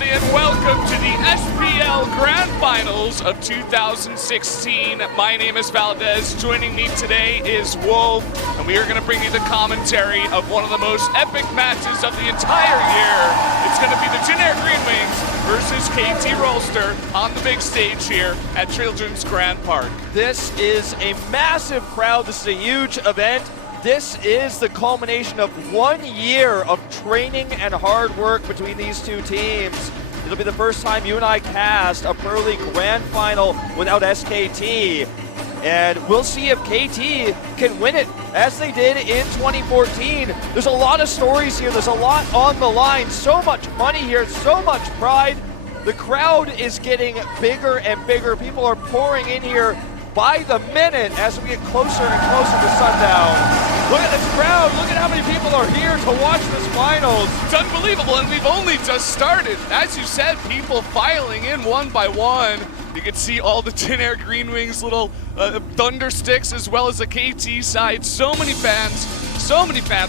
everybody, and welcome to the SPL Grand Finals of 2016. My name is Valdez. Joining me today is Wolf, and we are going to bring you the commentary of one of the most epic matches of the entire year. It's going to be the Jin Air Green Wings versus KT Rolster on the big stage here at Children's Grand Park. This is a massive crowd. This is a huge event. This is the culmination of 1 year of training and hard work between these two teams. It'll be the first time you and I cast a Pro League Grand Final without SKT. And we'll see if KT can win it as they did in 2014. There's a lot of stories here. There's a lot on the line. So much money here. So much pride. The crowd is getting bigger and bigger. People are pouring in here by the minute as we get closer and closer to sundown. Look at this crowd. Look at how many people are here to watch this finals. It's unbelievable, and we've only just started. As you said, people filing in one by one. You can see all the Jin Air Green Wings little thunder sticks, as well as the KT side. So many fans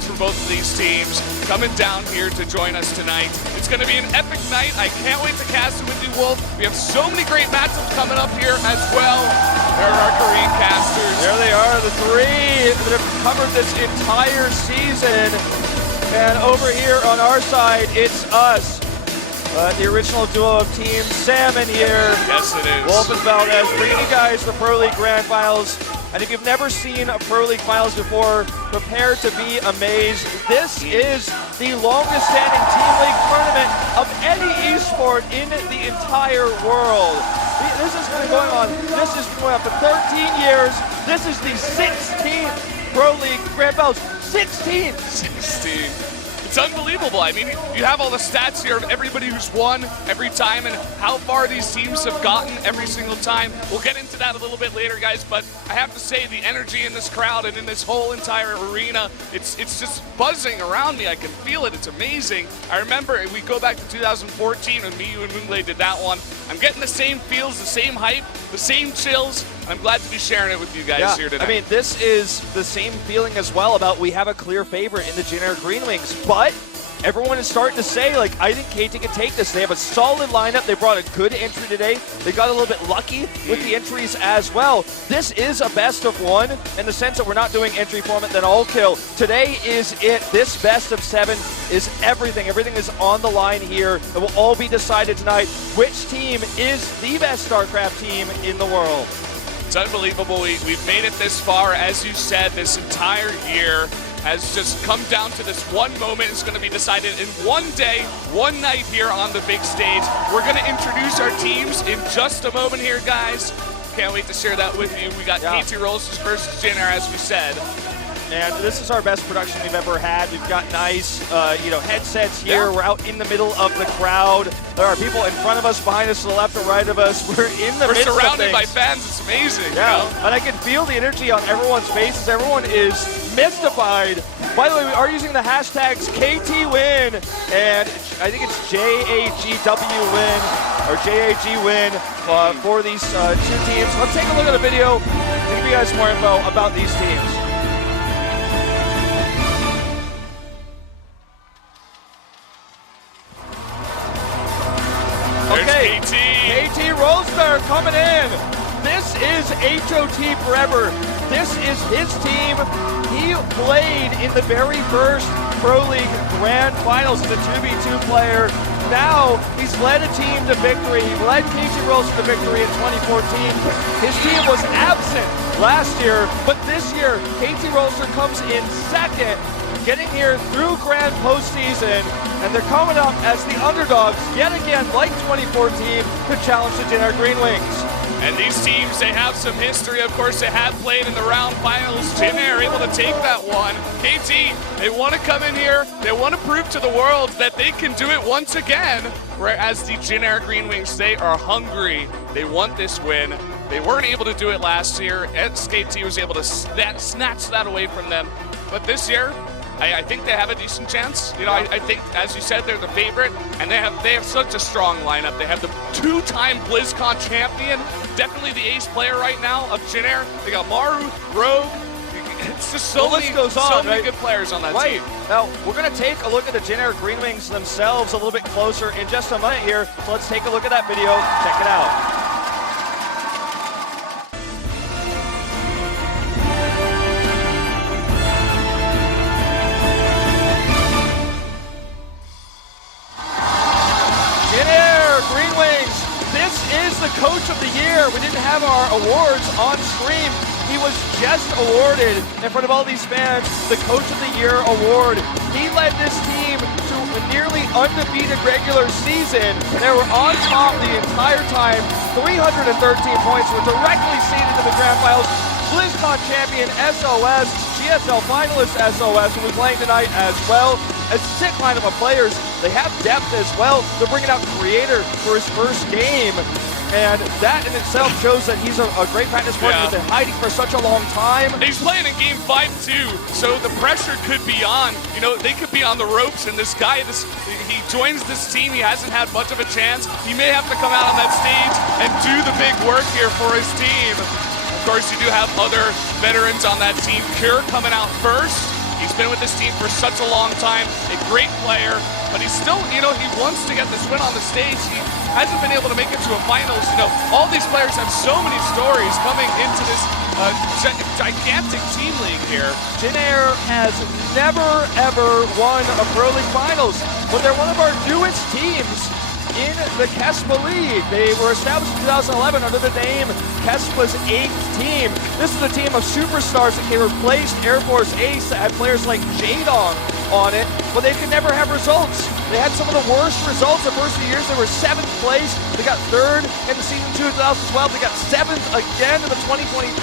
from both of these teams coming down here to join us tonight. It's going to be an epic night. I can't wait to cast it with you, Wolf. We have so many great matchups coming up here as well. There are our Korean casters. There they are, the three that have covered this entire season. And over here on our side, it's us. The original duo of Team Salmon here. Yes, it is. Wolf and Valdez bringing you guys the Pro League Grand Finals. And if you've never seen a Pro League Finals before, prepare to be amazed. This is the longest standing Team League tournament of any esport in the entire world. This has been going on. This has been going on for 13 years. This is the 16th Pro League Grand Finals. 16! 16. It's unbelievable. I mean, you have all the stats here of everybody who's won every time and how far these teams have gotten every single time. We'll get into that a little bit later, guys, but I have to say the energy in this crowd and in this whole entire arena, it's just buzzing around me. I can feel it. It's amazing. I remember we go back to 2014 when me, you, and Moonglade did that one. I'm getting the same feels, the same hype, the same chills. I'm glad to be sharing it with you guys here tonight. I mean, this is the same feeling as well about we have a clear favorite in the Jin Air Green Wings, but everyone is starting to say, like, I think KT can take this. They have a solid lineup. They brought a good entry today. They got a little bit lucky with the entries as well. This is a best of one in the sense that we're not doing entry format, then all kill. Today is it. This best of 7 is everything. Everything is on the line here. It will all be decided tonight. Which team is the best StarCraft team in the world? It's unbelievable. We've made it this far. As you said, this entire year has just come down to this one moment. It's going to be decided in one day, one night here on the big stage. We're going to introduce our teams in just a moment here, guys. Can't wait to share that with you. We got KT Rolsters versus Jin Air, as we said. And this is our best production we've ever had. We've got nice, headsets here. Yeah. We're out in the middle of the crowd. There are people in front of us, behind us, to the left and right of us. We're in the midst of things. We're surrounded by fans. It's amazing. Yeah, you know? And I can feel the energy on everyone's faces. Everyone is mystified. By the way, we are using the hashtags KTWin, and I think it's JAGWWin or JAGWin for these two teams. Let's take a look at the video to give you guys more info about these teams. Okay, KT Rolster coming in. This is HOT forever. This is his team. He played in the very first Pro League Grand Finals as a 2v2 player. Now he's led a team to victory. He led KT Rolster to victory in 2014. His team was absent last year, but this year KT Rolster comes in second, getting here through Grand Postseason, and they're coming up as the underdogs yet again, like 2014, to challenge the Jin Air Green Wings. And these teams, they have some history. Of course, they have played in the round finals. Jin Air able to take that one. KT, they want to come in here. They want to prove to the world that they can do it once again. Whereas the Jin Air Green Wings, they are hungry. They want this win. They weren't able to do it last year. SKT was able to snatch that away from them. But this year, I think they have a decent chance. You know, I think, as you said, they're the favorite, and they have such a strong lineup. They have the two-time BlizzCon champion, definitely the ace player right now of Jin Air. They got Maru, Rogue, It's just so many good players on that team. Now, we're going to take a look at the Jin Green Wings themselves a little bit closer in just a minute here. So let's take a look at that video. Check it out. Green Wings, this is the Coach of the Year. We didn't have our awards on stream. He was just awarded in front of all these fans the Coach of the Year award. He led this team to a nearly undefeated regular season. They were on top the entire time. 313 points, were directly seeded to the grand finals. BlizzCon champion SOS, GSL finalist SOS, who will be playing tonight as well. A sick lineup of players. They have depth as well. They're bringing out Creator for his first game. And that in itself shows that he's a great practice partner. He's been hiding for such a long time. He's playing in game 5 too, so the pressure could be on. You know, they could be on the ropes, and this guy, he joins this team. He hasn't had much of a chance. He may have to come out on that stage and do the big work here for his team. Of course, you do have other veterans on that team. Cure coming out first. He's been with this team for such a long time, a great player, but he's still, you know, he wants to get this win on the stage. He hasn't been able to make it to a finals. You know, all these players have so many stories coming into this gigantic team league here. Jin Air has never, ever won a Pro League Finals, but they're one of our newest teams in the KESPA League. They were established in 2011 under the name KESPA's 8th team. This is a team of superstars that can replace Air Force Ace that had players like Jadong on it, but they could never have results. They had some of the worst results the first few years. They were 7th place. They got 3rd in the season 2 of 2012. They got 7th again in the 2012-2013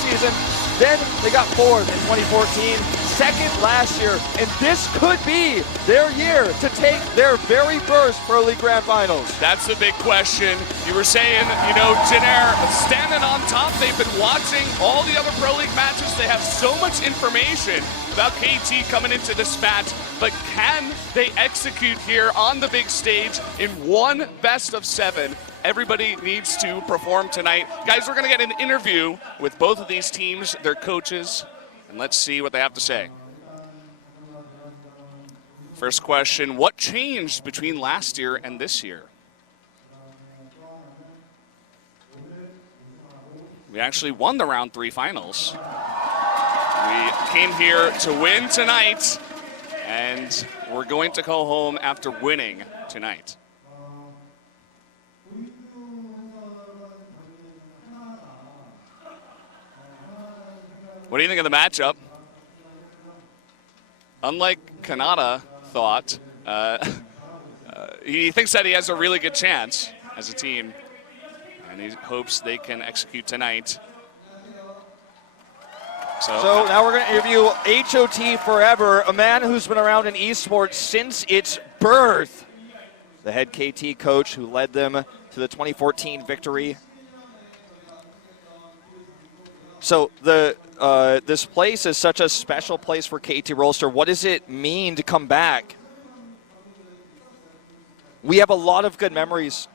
season. Then they got 4th in 2014, 2nd last year, and this could be their year to take their very first Pro League Grand Finals. That's the big question. You were saying, you know, Jin Air standing on top. They've been watching all the other Pro League matches. They have so much information about KT coming into this match, but can they execute here on the big stage in one best of 7? Everybody needs to perform tonight. Guys, we're going to get an interview with both of these teams, their coaches, and let's see what they have to say. First question, what changed between last year and this year? We actually won the round 3 finals. We came here to win tonight, and we're going to go home after winning tonight. What do you think of the matchup? Unlike Kanata thought, he thinks that he has a really good chance as a team, and he hopes they can execute tonight. So now we're going to interview HOT Forever, a man who's been around in esports since its birth. The head KT coach who led them to the 2014 victory. So this place is such a special place for KT Rolster. What does it mean to come back? We have a lot of good memories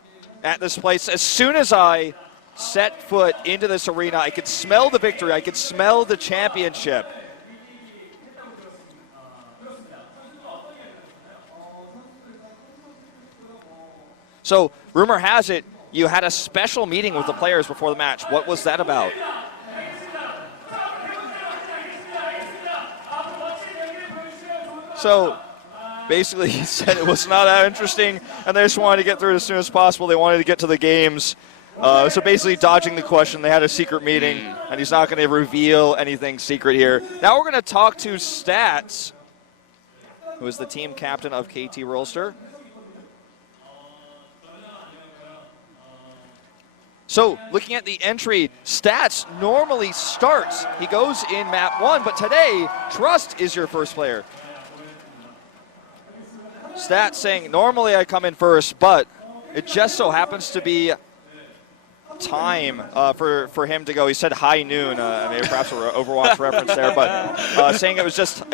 at this place. As soon as I set foot into this arena, I could smell the victory. I could smell the championship. So rumor has it you had a special meeting with the players before the match. What was that about? So basically he said it was not that interesting and they just wanted to get through it as soon as possible. They wanted to get to the games. So basically dodging the question, they had a secret meeting and he's not going to reveal anything secret here. Now we're going to talk to Stats, who is the team captain of KT Rolster. So looking at the entry, Stats normally starts. He goes in map 1, but today, Trust is your first player. Stats saying, normally I come in first, but it just so happens to be time for him to go. He said high noon, maybe perhaps an Overwatch reference there, but saying it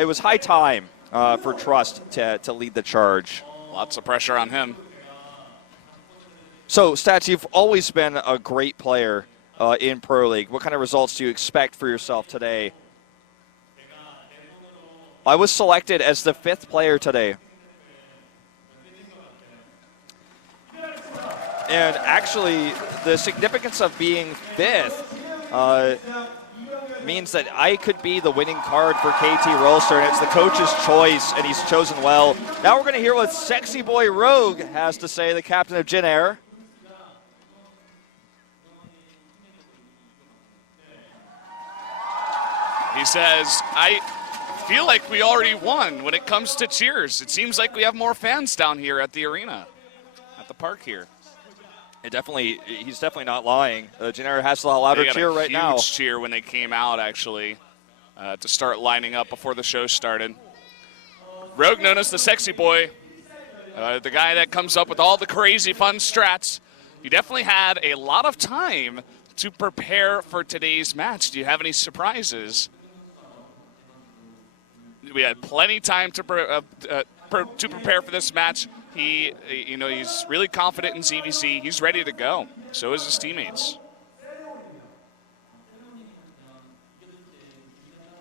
was high time for Trust to lead the charge. Lots of pressure on him. So, Stats, you've always been a great player. in Pro League. What kind of results do you expect for yourself today? I was selected as the 5th player today. And actually, the significance of being 5th means that I could be the winning card for KT Rolster, and it's the coach's choice, and he's chosen well. Now we're going to hear what Sexy Boy Rogue has to say, the captain of Jin Air. He says, I feel like we already won when it comes to cheers. It seems like we have more fans down here at the arena, at the park here. He's definitely not lying. Jin Air has a louder cheer right now. Huge cheer when they came out, actually, to start lining up before the show started. Rogue, known as the Sexy Boy, the guy that comes up with all the crazy fun strats. You definitely had a lot of time to prepare for today's match. Do you have any surprises? We had plenty of time to prepare for this match. He's really confident in ZVZ. He's ready to go. So is his teammates.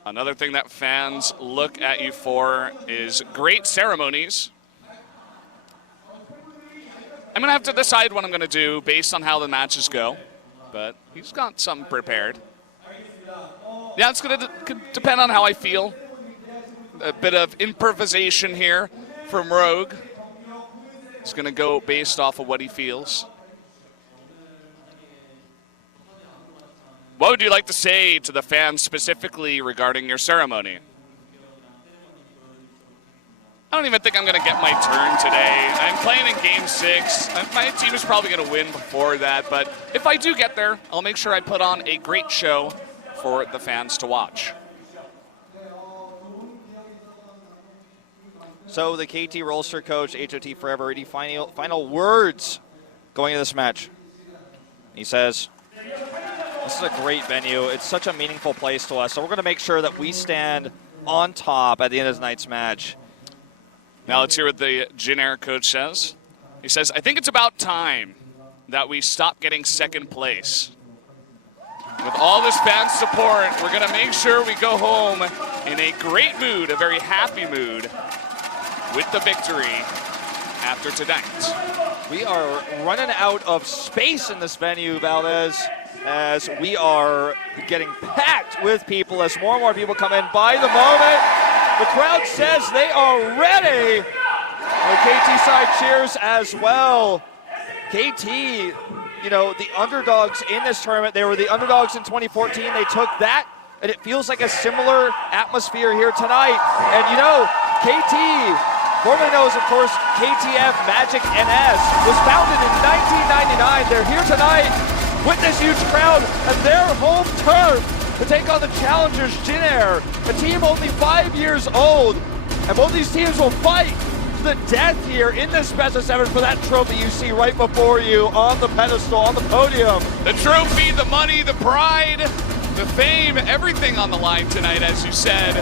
Another thing that fans look at you for is great ceremonies. I'm going to have to decide what I'm going to do based on how the matches go, but he's got something prepared. Yeah, it's going to depend on how I feel. A bit of improvisation here from Rogue. It's going to go based off of what he feels. What would you like to say to the fans specifically regarding your ceremony? I don't even think I'm going to get my turn today. I'm playing in Game 6. My team is probably going to win before that, but if I do get there, I'll make sure I put on a great show for the fans to watch. So the KT Rolster coach, HOT Forever, any final words going into this match? He says, this is a great venue. It's such a meaningful place to us. So we're going to make sure that we stand on top at the end of tonight's match. Now let's hear what the Jin Air coach says. He says, I think it's about time that we stop getting second place. With all this fan support, we're going to make sure we go home in a great mood, a very happy mood, with the victory after tonight. We are running out of space in this venue, Valdez, as we are getting packed with people as more and more people come in by the moment. The crowd says they are ready. The KT side cheers as well. KT, the underdogs in this tournament, they were the underdogs in 2014. They took that, and it feels like a similar atmosphere here tonight. And KT, formerly known as, of course, KTF Magic NS, was founded in 1999. They're here tonight with this huge crowd at their home turf to take on the challengers Jin Air, a team only 5 years old. And both these teams will fight to the death here in this best of 7 for that trophy you see right before you on the pedestal, on the podium. The trophy, the money, the pride, the fame, everything on the line tonight, as you said.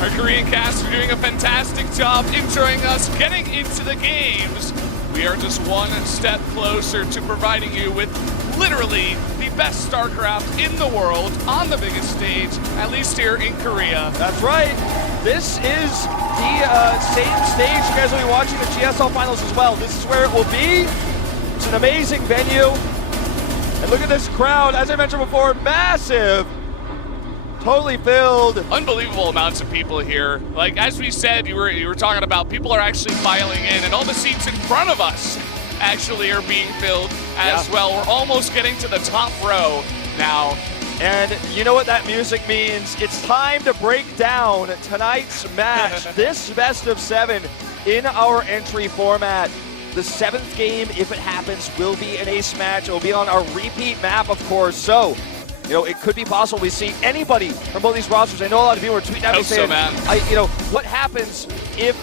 Our Korean cast are doing a fantastic job introing us, getting into the games. We are just one step closer to providing you with literally the best Starcraft in the world on the biggest stage, at least here in Korea. That's right. This is the same stage you guys will be watching the GSL Finals as well. This is where it will be. It's an amazing venue. And look at this crowd. As I mentioned before, massive. Totally filled. Unbelievable amounts of people here. Like, as we said, you were talking about, people are actually filing in, and all the seats in front of us actually are being filled as well. We're almost getting to the top row now. And you know what that music means. It's time to break down tonight's match. This best of 7 in our entry format. The 7th game, if it happens, will be an ace match. It will be on our repeat map, of course. So, it could be possible we see anybody from both these rosters. I know a lot of people are tweeting at me saying, what happens if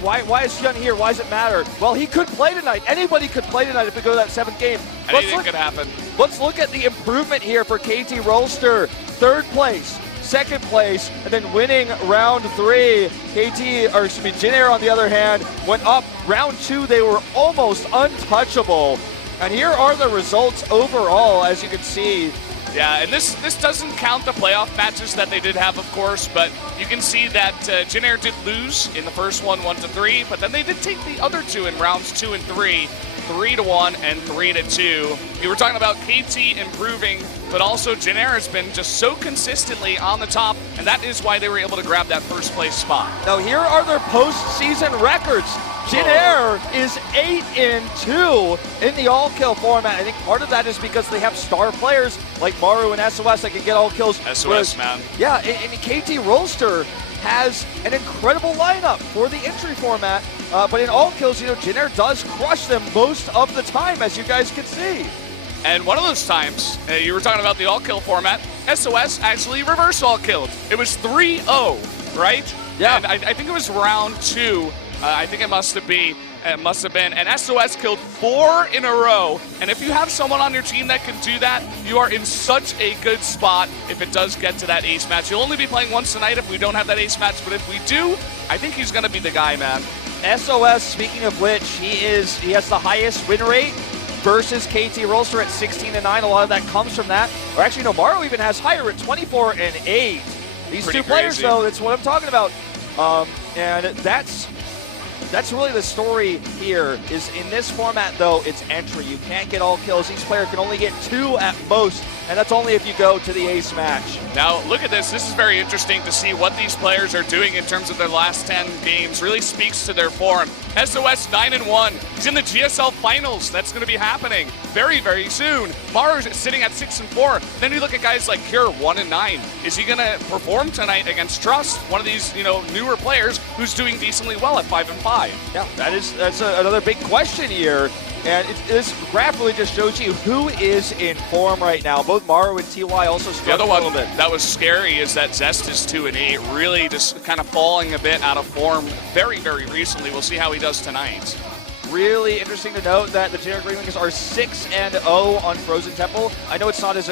why is Hyun here? Why does it matter? Well, he could play tonight. Anybody could play tonight if we go to that 7th game. Anything could happen. Let's look at the improvement here for KT Rolster. 3rd place, 2nd place, and then winning round 3. Jin Air, on the other hand, went up. Round 2, they were almost untouchable. And here are the results overall, as you can see. Yeah, and this doesn't count the playoff matches that they did have, of course, but you can see that Jin Air did lose in the first one, 1-3, but then they did take the other two in rounds 2 and 3, 3-1 and 3-2. You were talking about KT improving, but also Jin Air has been just so consistently on the top, and that is why they were able to grab that first place spot. Now here are their postseason records. Jin Air is 8-2 in the all-kill format. I think part of that is because they have star players like Maru and SOS that can get all kills. SOS, man. Yeah, and KT Rolster has an incredible lineup for the entry format, but in all kills, Jin Air does crush them most of the time, as you guys can see. And one of those times, you were talking about the all-kill format, SOS actually reverse all-killed. It was 3-0, right? Yeah. And I think it was round 2. I think it must have been, and SOS killed 4 in a row. And if you have someone on your team that can do that, you are in such a good spot if it does get to that ace match. You'll only be playing once tonight if we don't have that ace match, but if we do, I think he's going to be the guy, man. SOS, speaking of which, he has the highest win rate versus KT Rolster at 16-9. A lot of that comes from that. Or actually, no, Maru even has higher at 24-8. These Pretty two players, crazy. though, that's what I'm talking about. And that's really the story here, is in this format, though, it's entry. You can't get all kills. Each player can only get 2 at most, and that's only if you go to the ace match. Now, look at this. This is very interesting to see what these players are doing in terms of their last 10 games. Really speaks to their form. SOS 9-1. He's in the GSL finals. That's going to be happening very, very soon. Maru's sitting at 6-4. Then you look at guys like Cure, 1-9. Is he going to perform tonight against Trust, one of these, newer players who's doing decently well at 5-5? Yeah, that's another big question here. And this graph really just shows you who is in form right now. Both Maru and TY also The struggle other a little one bit. that was scary is that Zest is 2-8, really just kind of falling a bit out of form very, very recently. We'll see how he does tonight. Really interesting to note that the Jin Air Greenwings are 6-0 on Frozen Temple. I know it's not as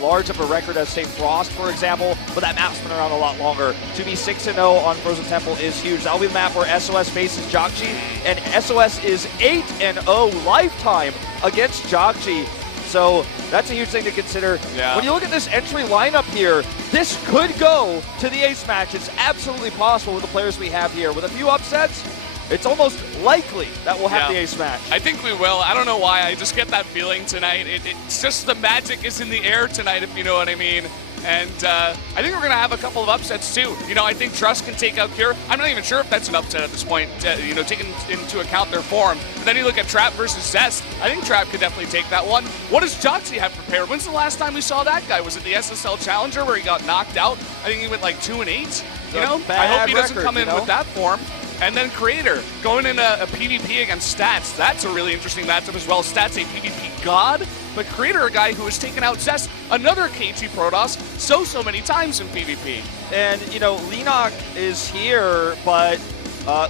large of a record as, say, Frost, for example, but that map's been around a lot longer. To be 6-0 on Frozen Temple is huge. That'll be the map where SOS faces Jokji, and SOS is 8-0 lifetime against Jokji. So that's a huge thing to consider. Yeah. When you look at this entry lineup here, this could go to the ace match. It's absolutely possible with the players we have here. With a few upsets, it's almost likely that we'll have the ace match. I think we will. I don't know why. I just get that feeling tonight. It's just the magic is in the air tonight, if you know what I mean. And I think we're going to have a couple of upsets, too. I think Trust can take out Cure. I'm not even sure if that's an upset at this point, taking into account their form. And then you look at Trap versus Zest. I think Trap could definitely take that one. What does Joxy have prepared? When's the last time we saw that guy? Was it the SSL Challenger where he got knocked out? I think he went like 2-8. I hope he doesn't come in with that form. And then Creator going in a PvP against Stats. That's a really interesting matchup as well. Stats a PvP god, but Creator a guy who has taken out Zest, another KT Protoss, so many times in PvP. And, Lenok is here, but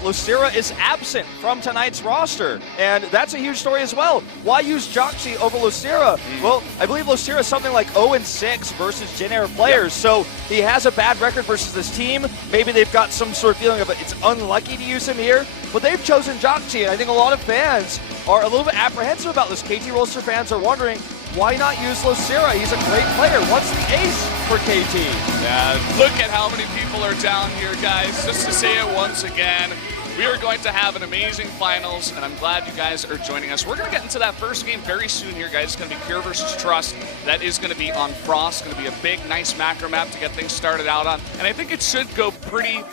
Lucira is absent from tonight's roster, and that's a huge story as well. Why use Jokji over Lucira? Well, I believe Lucira is something like 0-6 versus Jin Air players, so he has a bad record versus this team. Maybe they've got some sort of feeling of it's unlucky to use him here, but they've chosen Jokji, and I think a lot of fans are a little bit apprehensive about this. KT Rolster fans are wondering, why not use Lucira? He's a great player. What's the ace for KT? Yeah, look at how many people are down here, guys. Just to say it once again, we are going to have an amazing finals, and I'm glad you guys are joining us. We're going to get into that first game very soon here, guys. It's going to be Cure versus Trust. That is going to be on Frost. It's going to be a big, nice macro map to get things started out on, and I think it should go pretty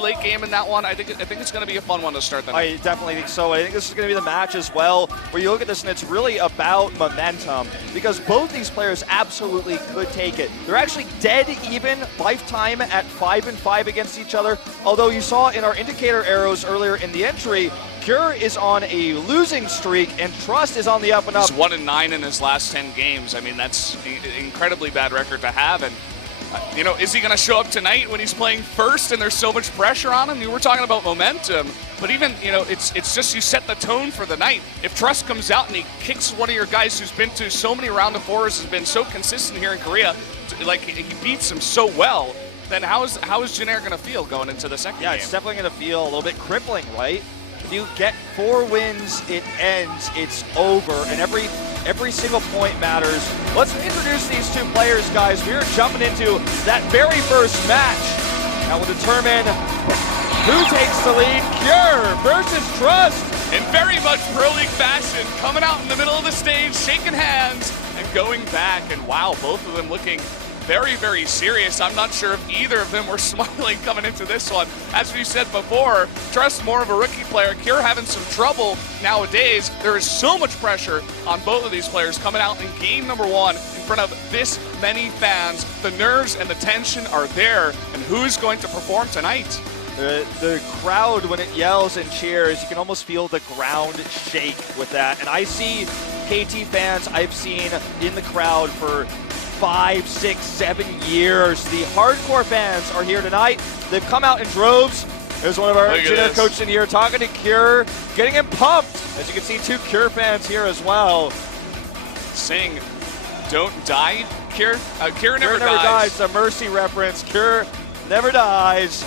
late game in that one. I think it's going to be a fun one to start the night. I definitely think so. I think this is going to be the match as well, where you look at this and it's really about momentum, because both these players absolutely could take it. They're actually dead even lifetime at 5-5 against each other, although you saw in our indicator arrows earlier in the entry, Cure is on a losing streak and Trust is on the up and up. He's 1-9 in his last 10 games. I mean, that's an incredibly bad record to have, and is he going to show up tonight when he's playing first and there's so much pressure on him? We're talking about momentum, but even, it's just you set the tone for the night. If Trust comes out and he kicks one of your guys who's been to so many round of fours, has been so consistent here in Korea, like he beats him so well, then how is Jin Air going to feel going into the second game? Yeah, it's definitely going to feel a little bit crippling, right? If you get 4 wins, it ends, it's over, and every Every single point matters. Let's introduce these two players, guys. We are jumping into that very first match that will determine who takes the lead. Cure versus Trust. In very much Pro League fashion, coming out in the middle of the stage, shaking hands, and going back. And wow, both of them looking very, very serious. I'm not sure if either of them were smiling coming into this one. As we said before, Trust more of a rookie player. Cure having some trouble nowadays. There is so much pressure on both of these players coming out in game number one in front of this many fans. The nerves and the tension are there. And who's going to perform tonight? The crowd, when it yells and cheers, you can almost feel the ground shake with that. And I see KT fans I've seen in the crowd for 5, 6, 7 years. The hardcore fans are here tonight. They've come out in droves. There's one of our junior coaches in here talking to Cure, getting him pumped. As you can see, 2 Cure fans here as well. Saying, don't die, Cure? Cure never dies. It's a Mercy reference. Cure never dies.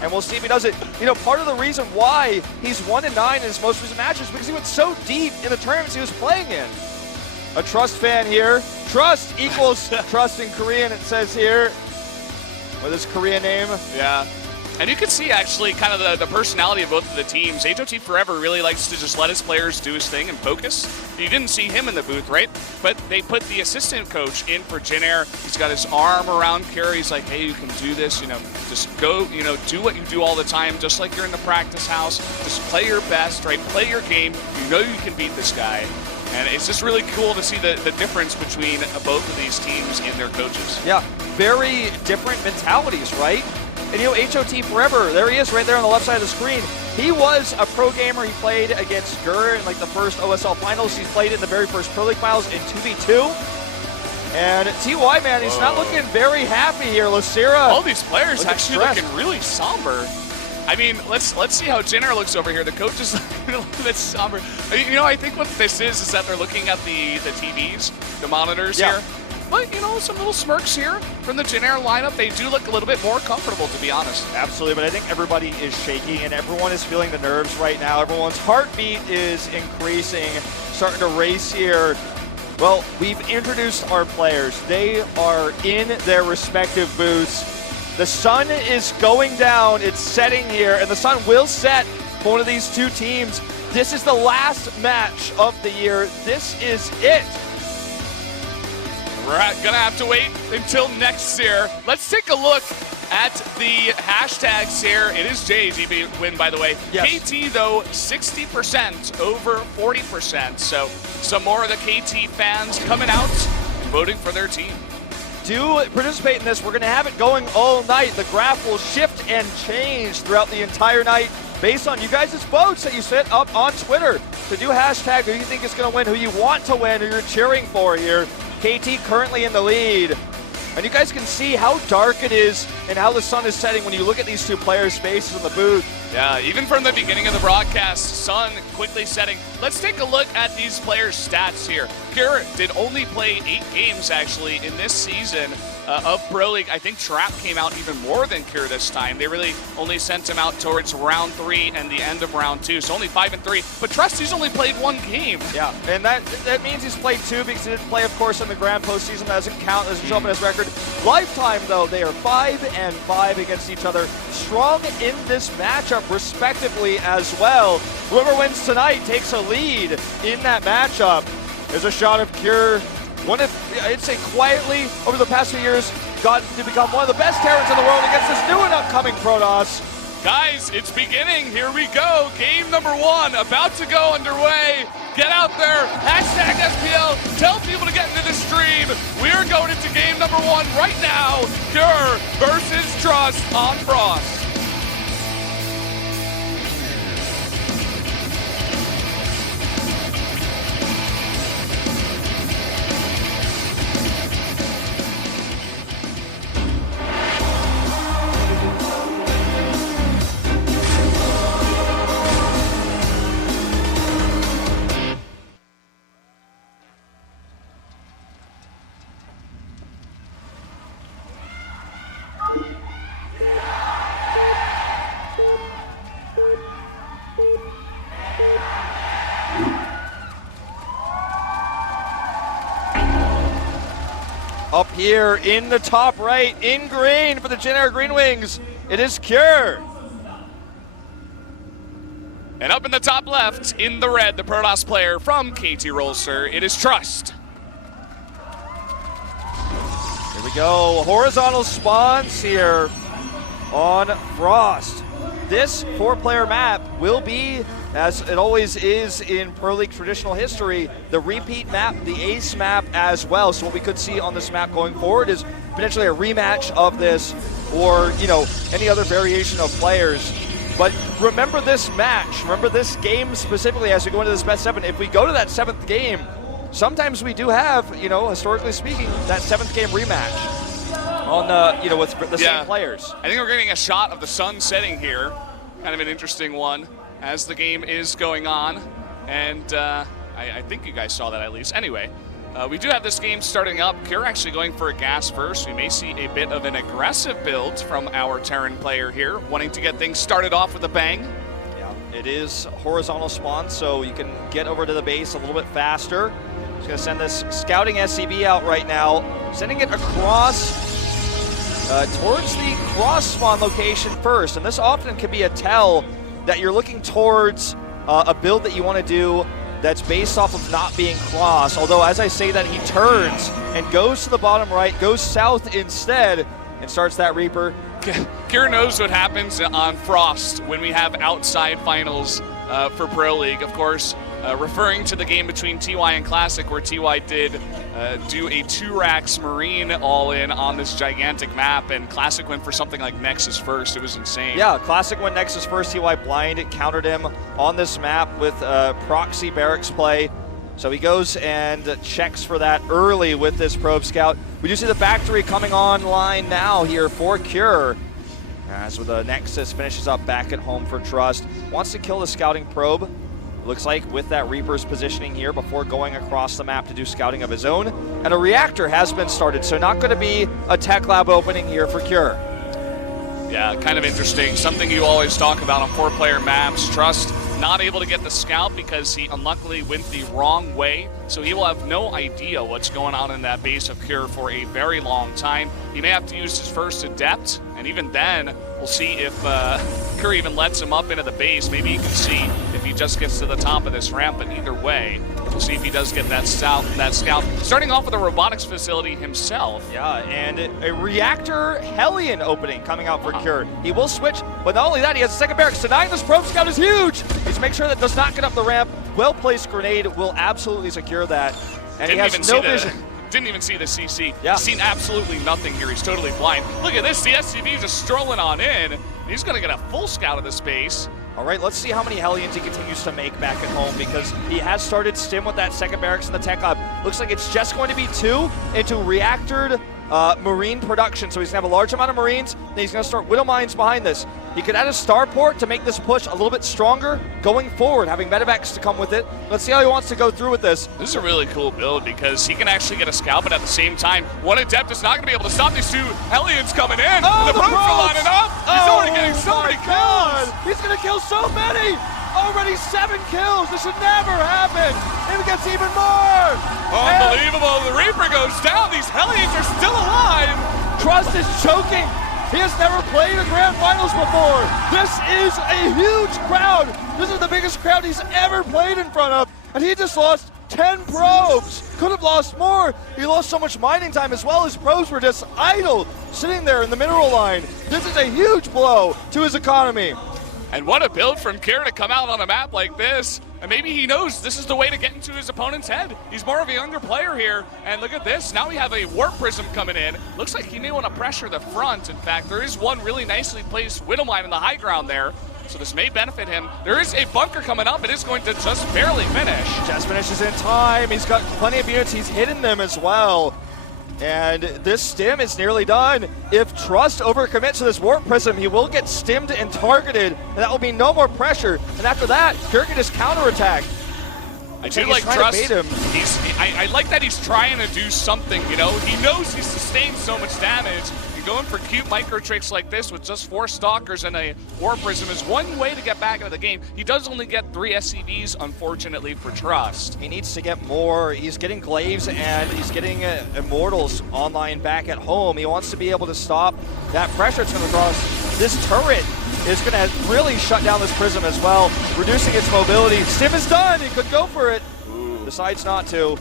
And we'll see if he does it. You know, part of the reason why he's 1-9 in his most recent matches is because he went so deep in the tournaments he was playing in. A Trust fan here. Trust equals Trust in Korean, it says here, with his Korean name. Yeah. And you can see actually kind of the personality of both of the teams. HOT Forever really likes to just let his players do his thing and focus. You didn't see him in the booth, right? But they put the assistant coach in for Jin-Air. He's got his arm around Cure. He's like, hey, you can do this, just go, do what you do all the time, just like you're in the practice house. Just play your best, right? Play your game. You know you can beat this guy. And it's just really cool to see the difference between both of these teams and their coaches. Yeah, very different mentalities, right? And HOT Forever, there he is right there on the left side of the screen. He was a pro gamer. He played against Gur in the first OSL finals. He's played in the very first Pro League finals in 2v2. And TY, man, he's not looking very happy here. Lucera. All these players actually looking really somber. I mean, let's see how Jin-Air looks over here. The coach is looking a little bit somber. I think what this is that they're looking at the TVs, the monitors here. But, some little smirks here from the Jin-Air lineup. They do look a little bit more comfortable, to be honest. Absolutely, but I think everybody is shaking, and everyone is feeling the nerves right now. Everyone's heartbeat is increasing, starting to race here. Well, we've introduced our players. They are in their respective booths. The sun is going down. It's setting here, and the sun will set for one of these two teams. This is the last match of the year. This is it. We're gonna have to wait until next year. Let's take a look at the hashtags here. It is JGB win, by the way. Yes. KT, though, 60% over 40%. So some more of the KT fans coming out and voting for their team. Do participate in this. We're going to have it going all night. The graph will shift and change throughout the entire night based on you guys' votes that you set up on Twitter. So do hashtag who you think is going to win, who you want to win, who you're cheering for here. KT currently in the lead. And you guys can see how dark it is and how the sun is setting when you look at these two players' faces in the booth. Yeah, even from the beginning of the broadcast, sun quickly setting. Let's take a look at these players' stats here. Cure did only play 8 games, actually, in this season of Pro League. I think Trap came out even more than Cure this time. They really only sent him out towards round 3 and the end of round 2, so only 5-3. But Trusty's only played 1 game. Yeah, and that means he's played 2 because he didn't play, of course, in the grand postseason. That doesn't count, doesn't show up in his record. Lifetime, though, they are 5-5 against each other. Strong in this matchup, respectively, as well. Whoever wins tonight takes a lead in that matchup. There's a shot of Cure. One of, I'd say quietly, over the past few years, gotten to become one of the best Terrans in the world against this new and upcoming Protoss. Guys, it's beginning. Here we go. Game number 1 about to go underway. Get out there. Hashtag SPL. Tell people to get into the stream. We are going into game number 1 right now. Cure versus Trust on Frost. Up here in the top right, in green for the Jin Green Wings, it is Cure. And up in the top left, in the red, the Protoss player from KT Rolster, it is Trust. Here we go, horizontal spawns here on Frost. This 4-player map will be, as it always is in Pro League traditional history, the repeat map, the ace map as well. So what we could see on this map going forward is potentially a rematch of this, or any other variation of players. But remember this match, remember this game specifically as we go into this best 7. If we go to that 7th game, sometimes we do have, historically speaking, that 7th game rematch on the, with the same players. I think we're getting a shot of the sun setting here. Kind of an interesting one as the game is going on. And I think you guys saw that at least. Anyway, we do have this game starting up. Cure actually going for a gas first. We may see a bit of an aggressive build from our Terran player here, wanting to get things started off with a bang. Yeah, it is horizontal spawn, so you can get over to the base a little bit faster. Just going to send this scouting SCB out right now, sending it across towards the cross spawn location first. And this often can be a tell that you're looking towards a build that you want to do that's based off of not being cross. Although, as I say that, he turns and goes to the bottom right, goes south instead, and starts that Reaper. Cure knows what happens on Frost when we have outside finals for Pro League. Of course, referring to the game between TY and Classic, where TY did do a 2-Rax Marine all-in on this gigantic map, and Classic went for something like Nexus first. It was insane. Yeah, Classic went Nexus first. TY blind countered him on this map with proxy barracks play. So he goes and checks for that early with this probe scout. We do see the factory coming online now here for Cure. As the Nexus finishes up back at home for Trust. Wants to kill the scouting probe. Looks like with that Reaper's positioning here before going across the map to do scouting of his own. And a reactor has been started, so not going to be a tech lab opening here for Cure. Yeah, kind of interesting. Something you always talk about on 4-player maps. Trust not able to get the scout because he unluckily went the wrong way, so he will have no idea what's going on in that base of Cure for a very long time. He may have to use his first adept, and even then, we'll see if Cure even lets him up into the base. Maybe you can see if he just gets to the top of this ramp, but either way, we'll see if he does get that scout. Starting off with a robotics facility himself. Yeah, and a reactor Hellion opening coming out for Cure. He will switch, but not only that, he has a second barracks. Denying this probe scout is huge. He's make sure that does not get up the ramp. Well-placed grenade will absolutely secure that. And he has no vision. Didn't even see the CC. Yeah. He's seen absolutely nothing here. He's totally blind. Look at this. The SCV just strolling on in. He's going to get a full scout of the space. All right, let's see how many Hellions he continues to make back at home, because he has started stim with that second barracks in the tech lab. Looks like it's just going to be 2 into reactored Marine production. So he's going to have a large amount of Marines, then he's going to start Widow Mines behind this. He could add a starport to make this push a little bit stronger going forward, having medevacs to come with it. Let's see how he wants to go through with this. This is a really cool build because he can actually get a scout, but at the same time, one adept is not going to be able to stop these 2 Hellions coming in. Oh, the probes are lining up. He's already getting so many kills. He's going to kill so many. Already 7 kills. This should never happen. It gets even more. Unbelievable. The Reaper goes down. These Hellions are still alive. Trust is choking. He has never played a grand finals before. This is a huge crowd. This is the biggest crowd he's ever played in front of. And he just lost 10 probes. Could have lost more. He lost so much mining time as well. His probes were just idle, sitting there in the mineral line. This is a huge blow to his economy. And what a build from Cure to come out on a map like this. And maybe he knows this is the way to get into his opponent's head. He's more of a younger player here. And look at this. Now we have a Warp Prism coming in. Looks like he may want to pressure the front. In fact, there is one really nicely placed Widow Mine in the high ground there. So this may benefit him. There is a bunker coming up. It is going to just barely finish. Just finishes in time. He's got plenty of units. He's hidden them as well. And this stim is nearly done. If Trust overcommits to this Warp Prism, he will get stimmed and targeted, and that will be no more pressure. And after that, Cure can just counterattack. I do like Trust. I like that he's trying to do something, you know? He knows he's sustained so much damage. He going for cute micro tricks like this with just 4 Stalkers and a War Prism is one way to get back into the game. He does only get 3 SCVs, unfortunately, for Trust. He needs to get more. He's getting Glaives and he's getting Immortals online back at home. He wants to be able to stop that pressure that's coming across. This turret is going to really shut down this Prism as well, reducing its mobility. Stim is done. He could go for it. Ooh. Decides not to.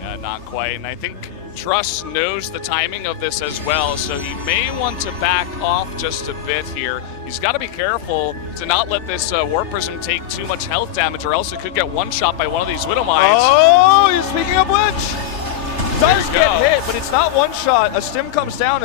Yeah, not quite. And I think Trust knows the timing of this as well, so he may want to back off just a bit here. He's got to be careful to not let this War Prism take too much health damage, or else it could get one-shot by one of these Widow Mines. Oh, speaking of which, does get hit, but it's not one shot. A Stim comes down,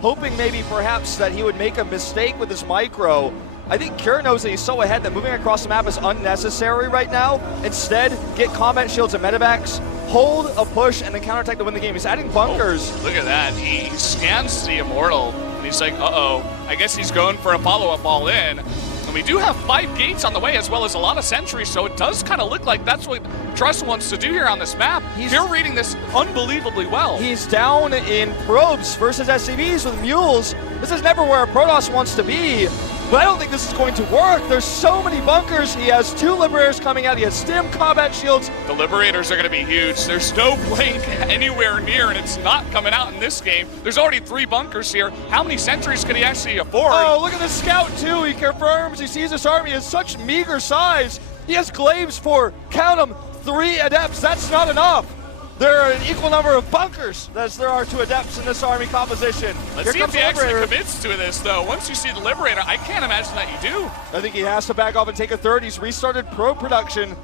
hoping maybe perhaps that he would make a mistake with his micro. I think Cure knows that he's so ahead that moving across the map is unnecessary right now. Instead, get combat shields and medevacs, hold a push, and then counterattack to win the game. He's adding bunkers. Oh, look at that. He scans the Immortal, and he's like, uh-oh. I guess he's going for a follow-up all in. And we do have 5 gates on the way, as well as a lot of sentries, so it does kind of look like that's what Trust wants to do here on this map. They're reading this unbelievably well. He's down in probes versus SCVs with mules. This is never where a Protoss wants to be. But I don't think this is going to work. There's so many bunkers. He has 2 Liberators coming out. He has Stim combat shields. The Liberators are going to be huge. There's no blink anywhere near, and it's not coming out in this game. There's already 3 bunkers here. How many sentries can he actually afford? Oh, look at the scout, too. He confirms. He sees this army is such meager size. He has Glaives for, count them, 3 Adepts. That's not enough. There are an equal number of bunkers as there are to Adepts in this army composition. Let's see if he actually commits to this, though. Once you see the Liberator, I can't imagine that you do. I think he has to back off and take a third. He's restarted pro production,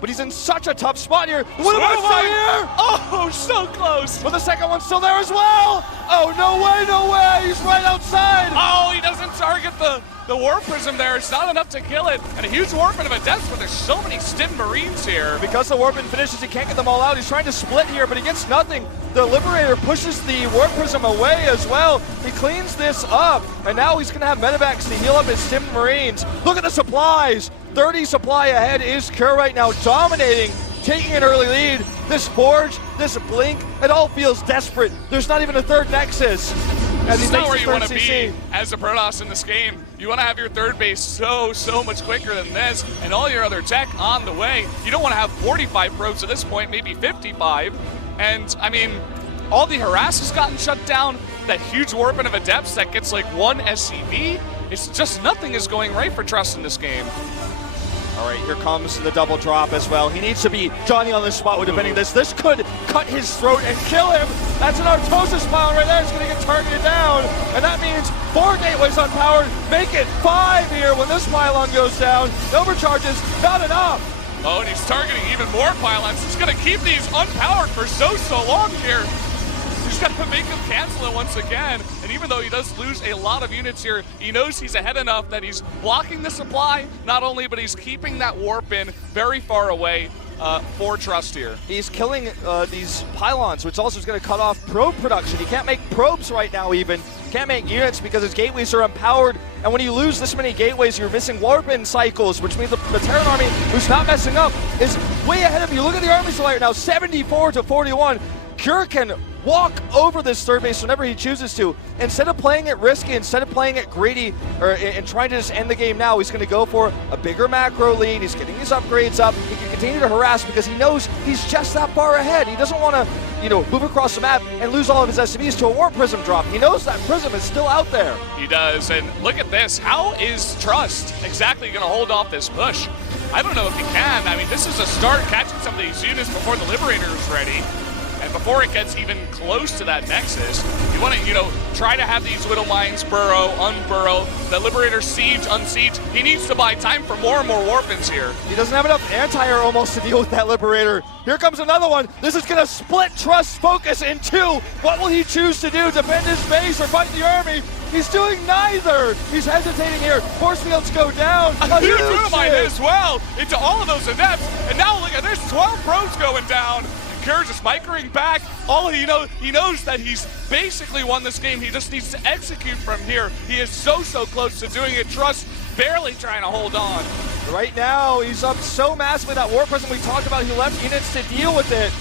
but he's in such a tough spot here. What am I still here? Oh, so close. But the second one's still there as well. Oh, no way, no way. He's right outside. Oh, he doesn't target the War Prism there. It's not enough to kill it. And a huge Warpin of a death, but there's so many Stim Marines here. Because the Warpin finishes, he can't get them all out. He's trying to split here, but he gets nothing. The Liberator pushes the War Prism away as well. He cleans this up, and now he's going to have medevacs to heal up his Stim Marines. Look at the supplies. 30 supply ahead is Cure right now, dominating, taking an early lead. This Forge, this Blink, it all feels desperate. There's not even a third Nexus. This is not where you want to be as a Protoss in this game. You want to have your third base so much quicker than this, and all your other tech on the way. You don't want to have 45 probes at this point, maybe 55. And, I mean, all the harass has gotten shut down. That huge Warpin of Adepts that gets like 1 SCV. It's just nothing is going right for Trust in this game. All right, here comes the double drop as well. He needs to be Johnny on the spot with defending this. This could cut his throat and kill him. That's an Artosis pylon right there. It's going to get targeted down. And that means 4 gateways unpowered. Make it 5 here when this pylon goes down. Overcharges, not enough. Oh, and he's targeting even more pylons. He's going to keep these unpowered for so long here. He's got to make him cancel it once again. And even though he does lose a lot of units here, he knows he's ahead enough that he's blocking the supply, not only, but he's keeping that Warpin very far away for Trust here. He's killing these pylons, which also is going to cut off probe production. He can't make probes right now even. Can't make units because his gateways are empowered. And when you lose this many gateways, you're missing Warpin cycles, which means the Terran army, who's not messing up, is way ahead of you. Look at the army select now, 74-41. Cure can walk over this third base whenever he chooses to. Instead of playing it risky, instead of playing it greedy, and trying to just end the game now, he's going to go for a bigger macro lead. He's getting his upgrades up. He can continue to harass because he knows he's just that far ahead. He doesn't want to, move across the map and lose all of his SCVs to a War Prism drop. He knows that Prism is still out there. He does, and look at this. How is Trust exactly going to hold off this push? I don't know if he can. I mean, this is a start catching some of these units before the Liberator is ready. And before it gets even close to that Nexus, you want to, try to have these Widow Mines burrow, unburrow, the Liberator siege, unsiege. He needs to buy time for more and more Warpins here. He doesn't have enough anti-air almost to deal with that Liberator. Here comes another one. This is going to split Trust's focus in 2. What will he choose to do? Defend his base or fight the army? He's doing neither. He's hesitating here. Force fields go down. A huge Widow Mine as well into all of those Adepts. And now look at this, 12 probes going down. Cure just microing back. All he knows that he's basically won this game. He just needs to execute from here. He is so close to doing it. Trust barely trying to hold on. Right now, he's up so massively. That War Prism we talked about, he left units to deal with it.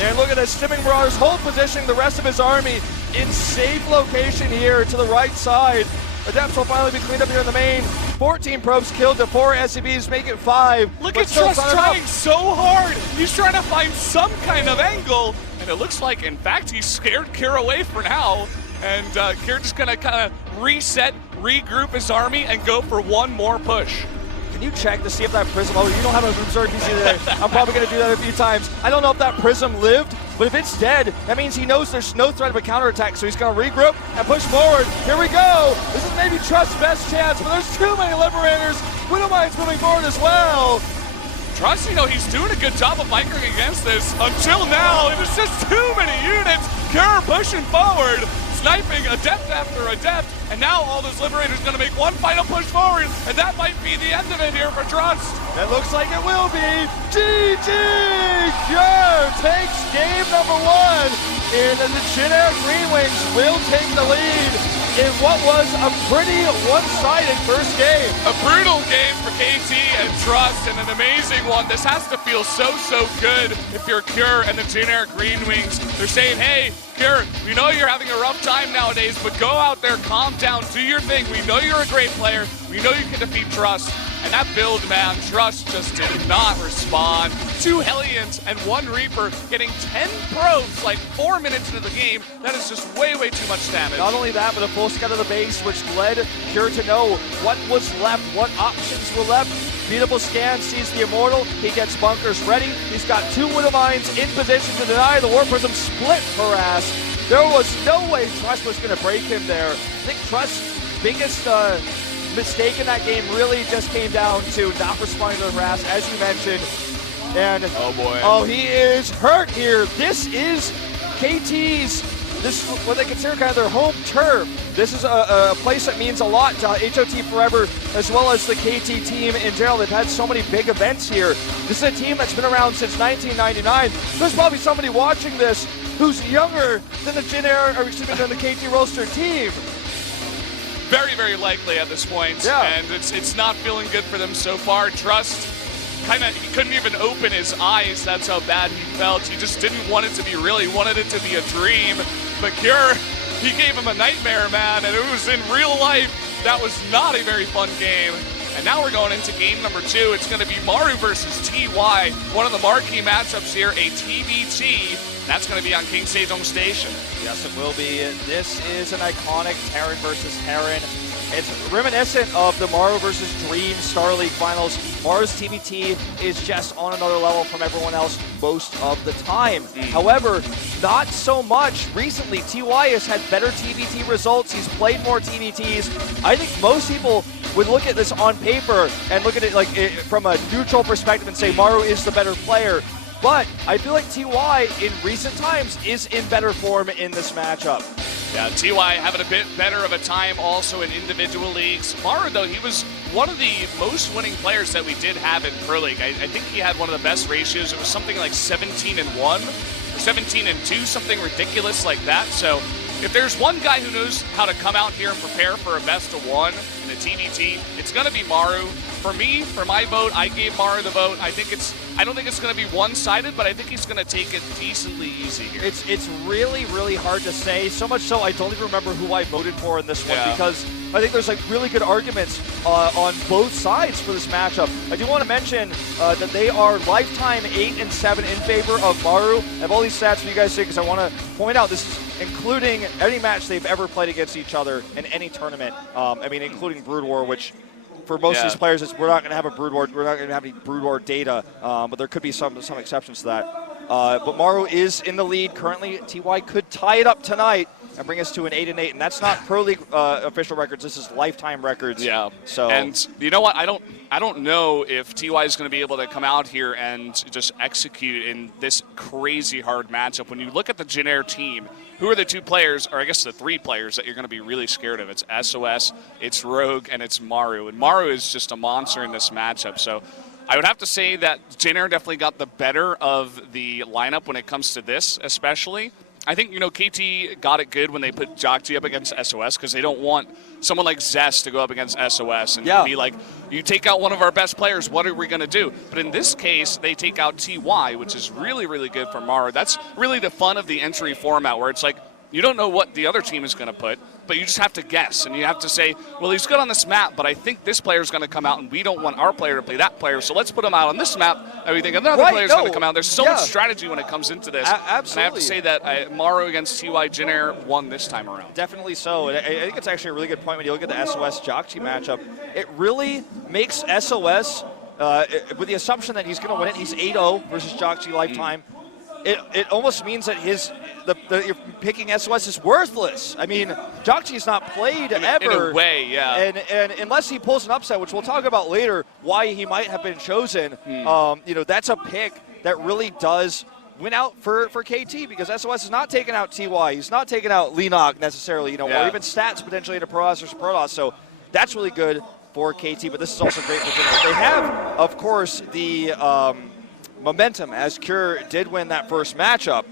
And look at this, Stimming Marauders hold positioning the rest of his army. in safe location here to the right side. Adepts will finally be cleaned up here in the main. 14 probes killed to 4 SCVs, make it 5. Look at Trust trying so hard. He's trying to find some kind of angle, and it looks like, in fact, he's scared Kier away for now. And Kier just gonna kind of reset, regroup his army, and go for one more push. Can you check to see if that Prism, oh, you don't have an observed PC today. I'm probably gonna do that a few times. I don't know if that Prism lived, but if it's dead, that means he knows there's no threat of a counterattack, so he's gonna regroup and push forward. Here we go. This is maybe Trust's best chance, but there's too many Liberators. Widowmine's moving forward as well. Trust, he's doing a good job of microing against this. Until now, it was just too many units. Kier pushing forward, sniping Adept after Adept, and now all those Liberators gonna make one final push forward, and that might be the end of it here for Trust. It looks like it will be. GG! Kier takes game number 1, and the Generic Green Wings will take the lead in what was a pretty one-sided first game. A brutal game for KT and Trust, and an amazing one. This has to feel so good if you're Kier and the Generic Green Wings. They're saying, hey, Kier, we know you're having a rough time nowadays, but go out there, calm down, do your thing. We know you're a great player. We know you can defeat Trust. And that build, man, Trust just did not respond. 2 Hellions and 1 Reaper getting 10 probes like 4 minutes into the game. That is just way too much damage. Not only that, but a full scout of the base, which led Kier to know what was left, what options were left. Beautiful scan, sees the Immortal. He gets bunkers ready. He's got 2 Widowmines in position to deny. The War Prism split harass. There was no way Trust was going to break him there. I think Trust's biggest mistake in that game really just came down to not responding to the harass, as you mentioned. And oh boy. Oh, he is hurt here. This is KT's, this is what they consider kind of their home turf. This is a place that means a lot to HOT Forever, as well as the KT team in general. They've had so many big events here. This is a team that's been around since 1999. There's probably somebody watching this who's younger than the than the KT roster team. Very likely at this point, yeah. And it's not feeling good for them so far. Trust, he couldn't even open his eyes. That's how bad he felt. He just didn't want it to be real. He wanted it to be a dream. But Kier, he gave him a nightmare, man, and it was in real life. That was not a very fun game. And now we're going into game number 2. It's going to be Maru versus TY, one of the marquee matchups here, a TBT. That's going to be on King Sejong Station. Yes, it will be. This is an iconic Terran versus Terran. It's reminiscent of the Maru versus Dream Star League Finals. Maru's TBT is just on another level from everyone else most of the time. However, not so much. Recently, TY has had better TBT results. He's played more TBTs. I think most people would look at this on paper and look at it like from a neutral perspective and say Maru is the better player. But I feel like TY in recent times is in better form in this matchup. Yeah, TY having a bit better of a time also in individual leagues. Maru, though, he was one of the most winning players that we did have in Pro League. I think he had one of the best ratios. It was something like 17-1 or 17-2, something ridiculous like that. So if there's one guy who knows how to come out here and prepare for a best of 1 in a TBT, it's going to be Maru. For me, for my vote, I gave Maru the vote. I don't think it's going to be one-sided, but I think he's going to take it decently easy here. It's really hard to say. So much so, I don't even remember who I voted for in this one because I think there's like really good arguments on both sides for this matchup. I do want to mention that they are lifetime 8-7 in favor of Maru. I have all these stats for you guys because I want to point out this is including any match they've ever played against each other in any tournament. I mean, including Brood War, which for most of these players, we're not going to have a Brood War. We're not going to have any Brood War data, but there could be some exceptions to that. But Maru is in the lead currently. TY could tie it up tonight and bring us to an 8-8, and that's not Pro League official records. This is lifetime records. Yeah. So, and you know what? I don't know if TY is going to be able to come out here and just execute in this crazy hard matchup. When you look at the Genair team, who are the 2 players, or I guess the 3 players that you're going to be really scared of? It's SOS, it's Rogue, and it's Maru. And Maru is just a monster in this matchup. So I would have to say that Genair definitely got the better of the lineup when it comes to this, especially. I think, KT got it good when they put Jokji up against SOS because they don't want someone like Zest to go up against SOS and be like, you take out one of our best players, what are we going to do? But in this case, they take out TY, which is really good for Maru. That's really the fun of the entry format where it's like, You don't know what the other team is going to put, but you just have to guess. And you have to say, well, he's good on this map, but I think this player is going to come out, and we don't want our player to play that player, so let's put him out on this map, and we think another player is going to come out. There's so much strategy when it comes into this. Absolutely. And I have to say that Maru against TY Jin Air won this time around. Definitely so. And I think it's actually a really good point when you look at the SOS-Jockey matchup. It really makes SOS, with the assumption that he's going to win it, he's 8-0 versus Jockey Lifetime. It almost means that you're picking SOS is worthless. I mean, Jockey's not played ever. In a way, yeah. And unless he pulls an upset, which we'll talk about later, why he might have been chosen, that's a pick that really does win out for KT, because SOS is not taking out TY. He's not taking out Lenok necessarily, or even Stats potentially into Protoss or Protoss. So that's really good for KT, but this is also great for General. They have, of course, the momentum, as Cure did win that first matchup.